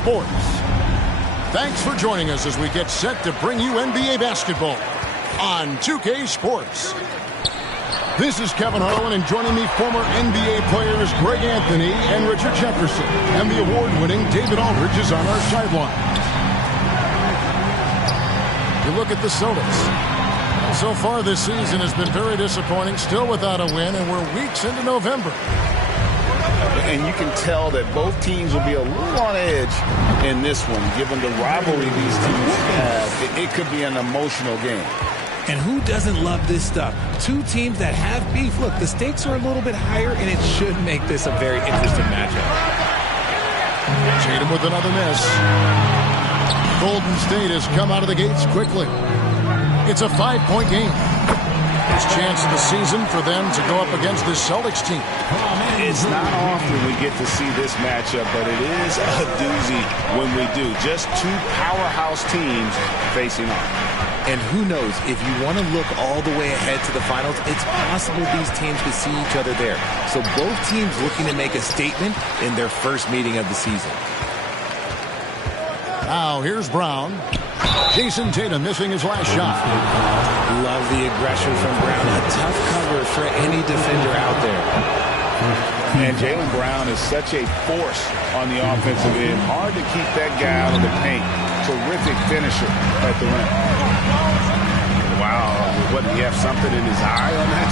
Sports. Thanks for joining us as we get set to bring you NBA basketball on 2K Sports. This is Kevin Harlan, and joining me, former NBA players Greg Anthony and Richard Jefferson. And the award-winning David Aldridge is on our sideline. You look at the Celtics. So far this season has been very disappointing, still without a win, and we're weeks into November. And you can tell that both teams will be a little on edge in this one, given the rivalry these teams have. It could be an emotional game. And who doesn't love this stuff? Two teams that have beef. Look, the stakes are a little bit higher, and it should make this a very interesting matchup. Tatum with another miss. Golden State has come out of the gates quickly. It's a 5-point game. First chance of the season for them to go up against this Celtics team. It's not often we get to see this matchup, but it is a doozy when we do. Just two powerhouse teams facing off. And who knows, if you want to look all the way ahead to the finals, it's possible these teams could see each other there. So both teams looking to make a statement in their first meeting of the season. Now here's Brown. Jason Tatum missing his last shot. Love the aggression from Brown. A tough cover for any defender out there. And Jaylen Brown is such a force on the offensive end. Hard to keep that guy out of the paint. Terrific finisher at the rim. Wow. What, did he have something in his eye on that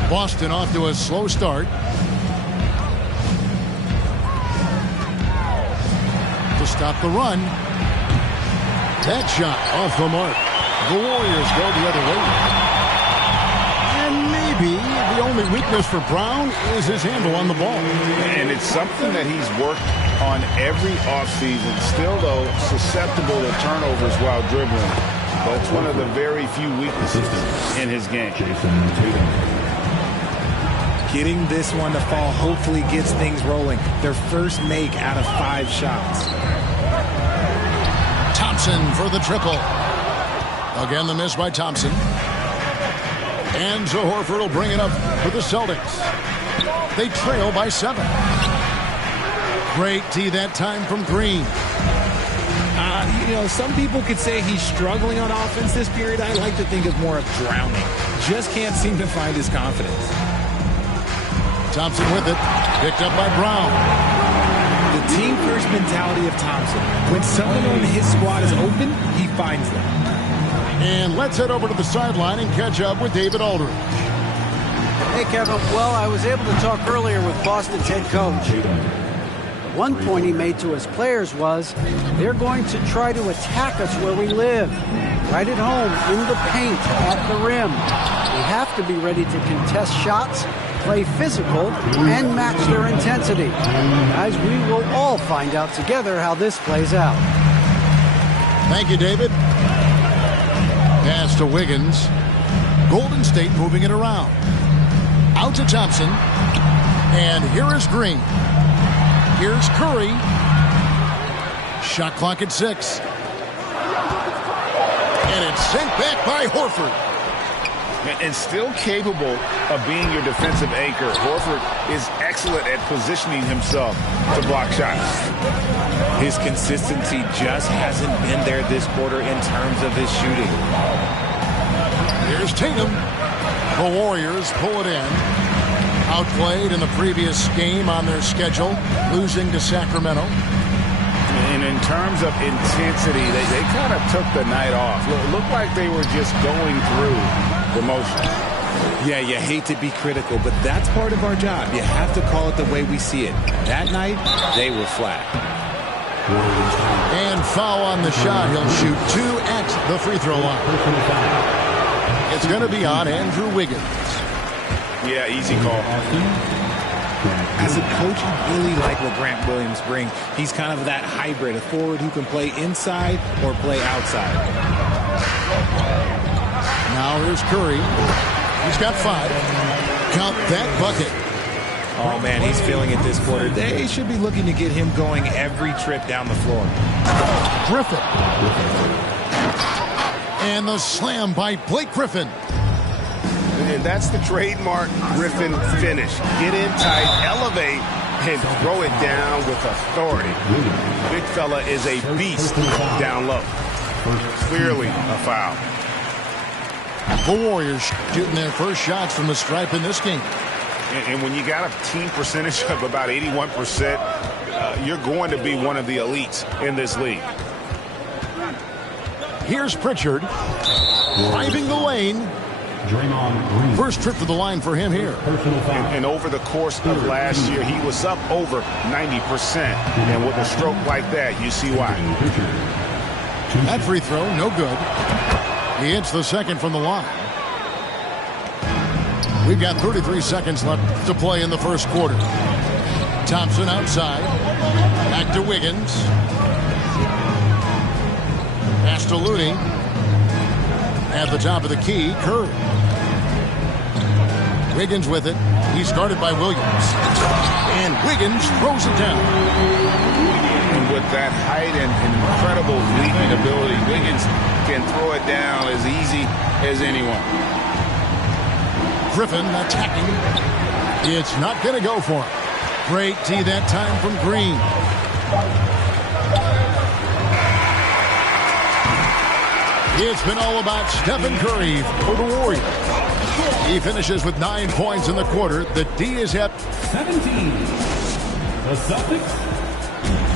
shot? Boston off to a slow start. To stop the run. That shot off the mark. The Warriors go the other way. And maybe the only weakness for Brown is his handle on the ball. And it's something that he's worked on every offseason. Still, though, susceptible to turnovers while dribbling. That's one of the very few weaknesses in his game. Getting this one to fall hopefully gets things rolling. Their first make out of 5 shots. Thompson for the triple. Again, the miss by Thompson. And so Horford will bring it up for the Celtics. They trail by 7. Great tee that time from Green. You know, some people could say he's struggling on offense this period. I like to think of more of drowning. Just can't seem to find his confidence. Thompson with it. Picked up by Brown. The team-first mentality of Thompson. When someone on his squad is open, he finds them. And let's head over to the sideline and catch up with David Aldridge. Hey, Kevin. Well, I was able to talk earlier with Boston's head coach. One point he made to his players was, they're going to try to attack us where we live. Right at home, in the paint, at the rim. We have to be ready to contest shots, play physical, and match their intensity. Guys, we will all find out together how this plays out. Thank you, David. Pass to Wiggins. Golden State moving it around. Out to Thompson. And here is Green. Here's Curry. Shot clock at 6. And it's sent back by Horford. And still capable of being your defensive anchor. Horford is excellent at positioning himself to block shots. His consistency just hasn't been there this quarter in terms of his shooting. Here's Tatum. The Warriors pull it in. Outplayed in the previous game on their schedule, losing to Sacramento. And in terms of intensity, they kind of took the night off. It looked like they were just going through the motions. Yeah, you hate to be critical, but that's part of our job. You have to call it the way we see it. That night, they were flat. And foul on the shot. He'll shoot 2 at the free throw line. It's going to be on Andrew Wiggins. Yeah, easy call. As a coach, you really like what Grant Williams brings. He's kind of that hybrid, a forward who can play inside or play outside. Now here's Curry. He's got 5. Count that bucket. Oh, man, he's feeling it this quarter. They should be looking to get him going every trip down the floor. Griffin. And the slam by Blake Griffin. And that's the trademark Griffin finish. Get in tight, elevate, and throw it down with authority. Big fella is a beast down low. Clearly a foul. The Warriors shooting their first shots from the stripe in this game. And when you got a team percentage of about 81%, you're going to be one of the elites in this league. Here's Pritchard driving the lane. First trip to the line for him here. And over the course of last year, he was up over 90%. And with a stroke like that, you see why. That free throw, no good. He hits the second from the line. We've got 33 seconds left to play in the first quarter. Thompson outside. Back to Wiggins. Pass to Looney. At the top of the key, Curry. Wiggins with it. He's guarded by Williams. And Wiggins throws it down. And with that height and incredible leaping ability, Wiggins can throw it down as easy as anyone. Griffin attacking. It's not going to go for him. Great tee that time from Green. It's been all about Stephen Curry for the Warriors. He finishes with 9 points in the quarter. The D is at 17. The Celtics,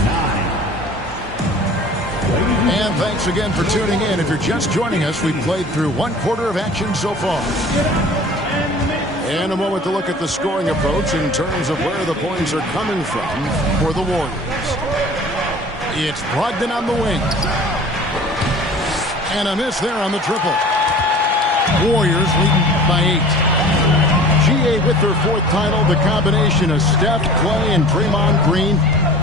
9. And thanks again for tuning in. If you're just joining us, we've played through one quarter of action so far. And a moment to look at the scoring approach in terms of where the points are coming from for the Warriors. It's Brogdon on the wing. And a miss there on the triple. Warriors leading by 8. GA with their 4th title, the combination of Steph, Clay, and Draymond Green,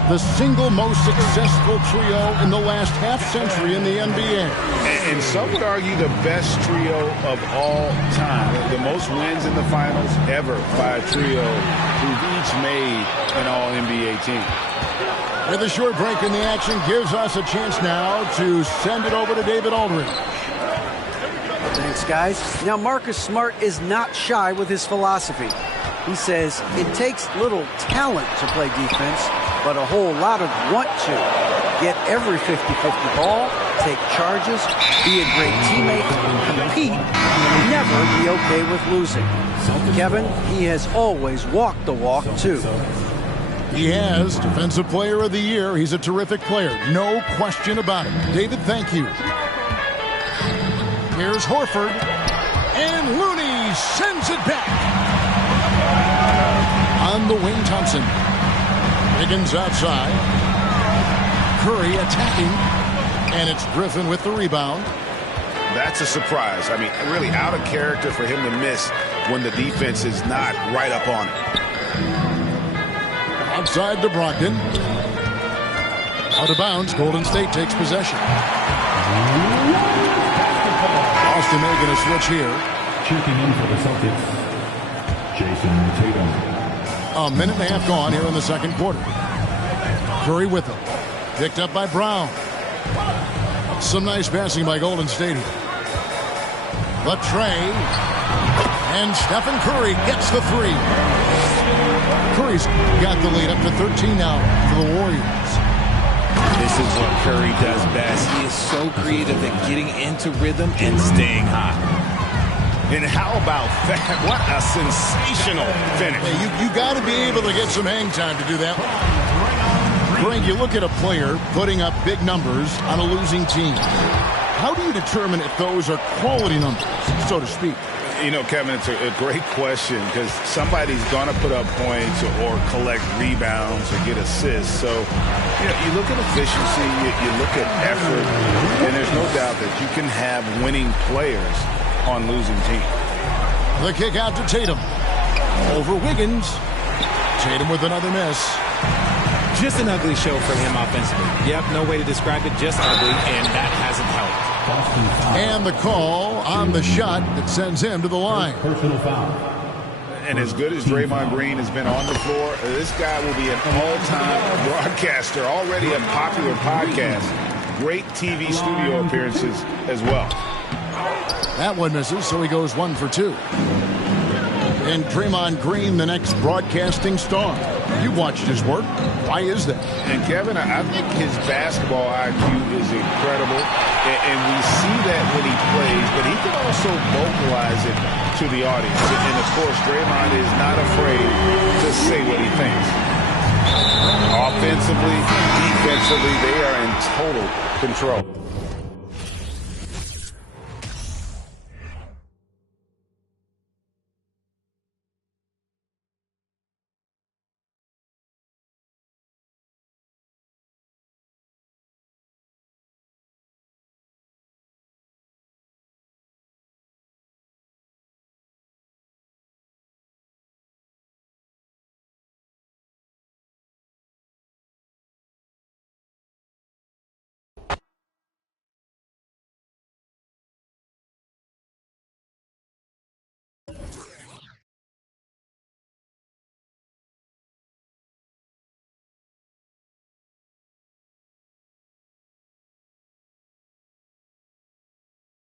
the single most successful trio in the last half-century in the NBA. And some would argue the best trio of all time. The most wins in the finals ever by a trio who've each made an all-NBA team. With a short break in the action, gives us a chance now to send it over to David Aldridge. Thanks, guys. Now, Marcus Smart is not shy with his philosophy. He says it takes little talent to play defense, but a whole lot of want to. Get every 50-50 ball, take charges, be a great teammate, compete, and never be okay with losing. Kevin, he has always walked the walk, too. He has Defensive Player of the Year. He's a terrific player. No question about it. David, thank you. Here's Horford. And Looney sends it back. On the wing, Thompson. Wiggins outside. Curry attacking. And it's Griffin with the rebound. That's a surprise. I mean, really out of character for him to miss when the defense is not right up on it. Outside to Brogdon. Out of bounds. Golden State takes possession. Boston making a switch here. Checking in for the Celtics, Jason Tatum. A minute and a half gone here in the second quarter. Curry with him. Picked up by Brown. Some nice passing by Golden State here. Latrey. And Stephen Curry gets the 3. Curry's got the lead up to 13 now for the Warriors. This is what Curry does best. He is so creative at getting into rhythm and staying hot. And how about that? What a sensational finish. Hey, you got to be able to get some hang time to do that. Greg, you look at a player putting up big numbers on a losing team. How do you determine if those are quality numbers, so to speak? You know, Kevin, it's a great question because somebody's going to put up points or collect rebounds or get assists. So, you know, you look at efficiency, you look at effort, and there's no doubt that you can have winning players on losing teams. The kick out to Tatum. Over Wiggins. Tatum with another miss. Just an ugly show from him offensively. Yep, no way to describe it, just ugly, and that hasn't helped. And the call on the shot that sends him to the line. Personal foul. And as good as Draymond Green has been on the floor, this guy will be an all-time broadcaster, already a popular podcast. Great TV studio appearances as well. That one misses, so he goes 1 for 2. And Draymond Green, the next broadcasting star. You watched his work. Why is that? And Kevin, I think his basketball IQ is incredible. And we see that when he plays, but he can also vocalize it to the audience. And of course, Draymond is not afraid to say what he thinks. Offensively, defensively, they are in total control.